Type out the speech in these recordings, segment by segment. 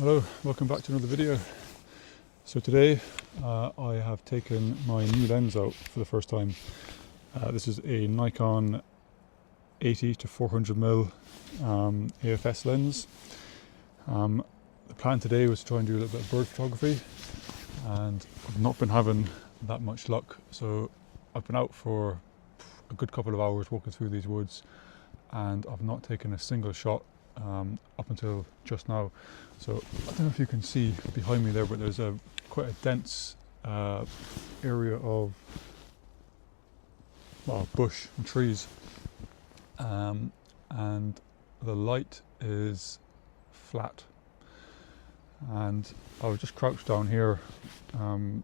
Hello, welcome back to another video. So today I have taken my new lens out for the first time. This is a Nikon 80 to 400mm AFS lens. The plan today was to try and do a little bit of bird photography, and I've not been having that much luck. So I've been out for a good couple of hours walking through these woods, and I've not taken a single shot up until just now. So I don't know if you can see behind me there, but there's quite a dense area of bush and trees, and the light is flat. And I was just crouched down here. I don't know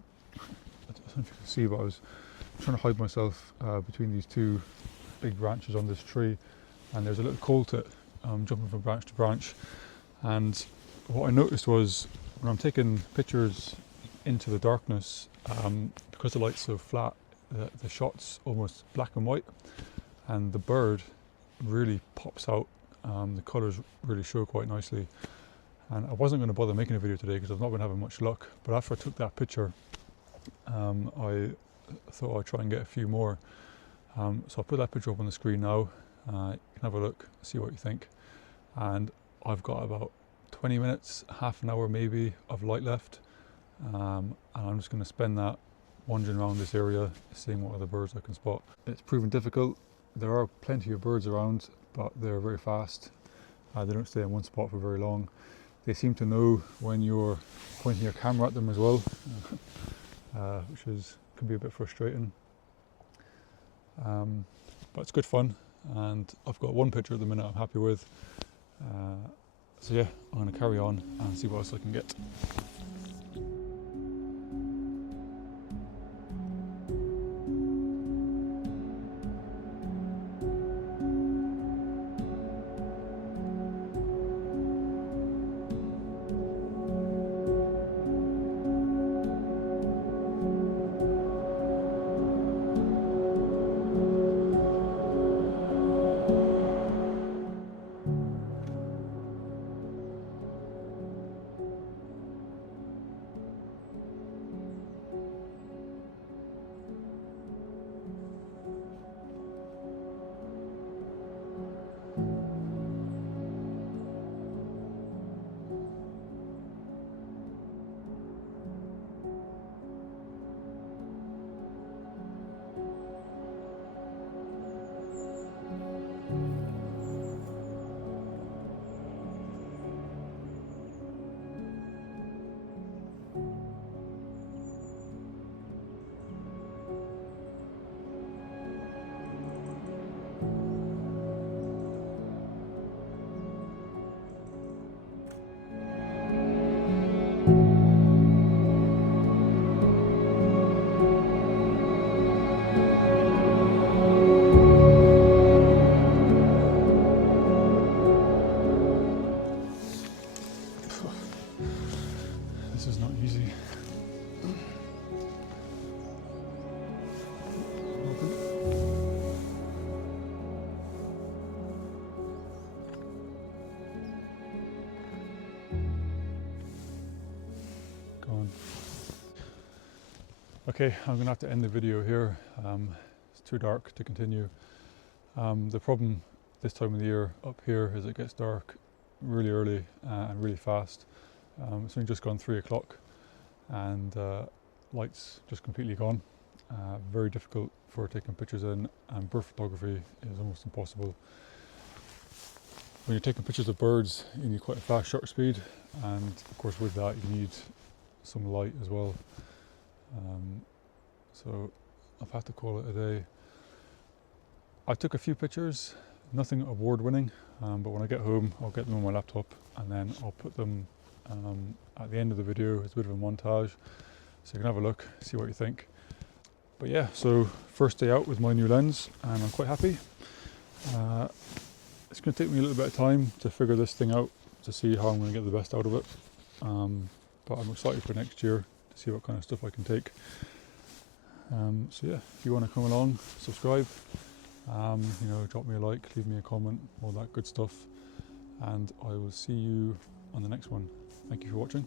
if you can see, but I was trying to hide myself between these two big branches on this tree, and there's a little coal tit jumping from branch to branch. And what I noticed was, when I'm taking pictures into the darkness, because the light's so flat, the shot's almost black and white, and the bird really pops out. The colours really show quite nicely. And I wasn't going to bother making a video today because I've not been having much luck, but after I took that picture, I thought I'd try and get a few more. So I'll put that picture up on the screen now. You can have a look, see what you think. And I've got about 20 minutes, half an hour maybe, of light left, and I'm just going to spend that wandering around this area, seeing what other birds I can spot. It's proven difficult. There are plenty of birds around, but they're very fast. They don't stay in one spot for very long. They seem to know when you're pointing your camera at them as well, which can be a bit frustrating. But it's good fun, and I've got one picture at the minute I'm happy with. So yeah, I'm going to carry on and see what else I can get. This is not easy. Gone. Okay, I'm going to have to end the video here. It's too dark to continue. The problem this time of the year up here is it gets dark really early and really fast. It's only just gone 3 o'clock, and light's just completely gone. Very difficult for taking pictures in, and bird photography is almost impossible. When you're taking pictures of birds, you need quite a fast shutter speed, and of course with that you need some light as well. So I've had to call it a day. I took a few pictures, nothing award-winning, but when I get home I'll get them on my laptop, and then I'll put them at the end of the video as a bit of a montage, so you can have a look, see what you think. But yeah, so first day out with my new lens, and I'm quite happy. It's going to take me a little bit of time to figure this thing out, to see how I'm going to get the best out of it. But I'm excited for next year to see what kind of stuff I can take. So yeah, if you want to come along, subscribe, drop me a like, leave me a comment, all that good stuff, and I will see you on the next one. Thank you for watching.